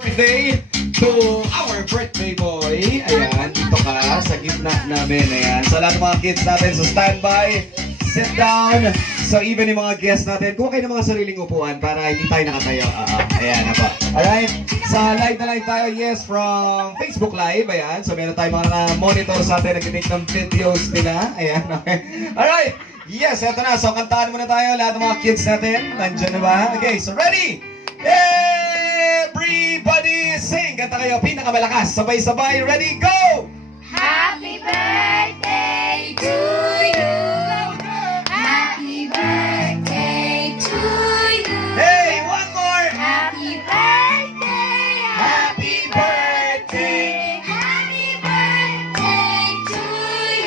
Birthday to our birthday boy. Ayan, dito ka sa gitna namin. Ayan, sa lahat ng mga kids natin sa standby, sit down. So even yung mga guests natin, kuha kayo ng mga sariling upuan para hindi tayo nakatayo. Ayan na po. Alright, sa live na live tayo, yes, from Facebook Live. Ayan, so meron tayong mga monitor sa atin, nag-take ng videos nila. Ayan, okay. Alright, yes, eto na. So kantahan muna tayo, lahat ng mga kids natin. Nandiyan na ba? Okay, so ready? Everybody sing! Kanta kayo, pinakamalakas. Sabay-sabay, ready, go! Happy birthday to you. Happy birthday to you. Hey, one more! Happy birthday. Happy birthday! Happy birthday to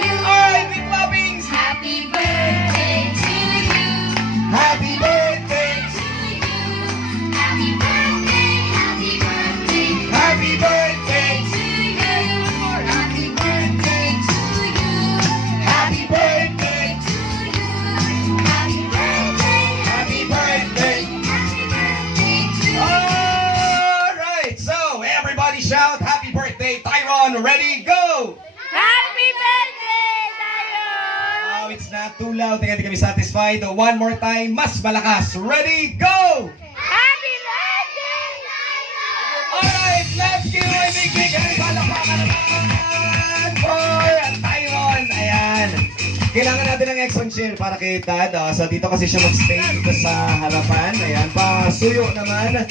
you. Alright, big clappings! Happy birthday to you. Happy birthday! To you. Happy birthday. Happy birthday. Happy birthday! To you. Happy birthday to you. Happy birthday! To you. Happy birthday. Happy birthday! Happy birthday to you. Alright, so everybody shout happy birthday, Tyron, ready, go! Happy birthday, Tayo! Oh, it's not too loud, hindi kami satisfied. One more time, mas malakas, ready, go! Happy birthday, Tayo! Alright, let's give a big hand palakpakan naman for Tyron. Ayan. Kailangan natin ng extra chair para kay Dad. So dito kasi siya mag-stay dito sa harapan. Ayan, pasuyo naman.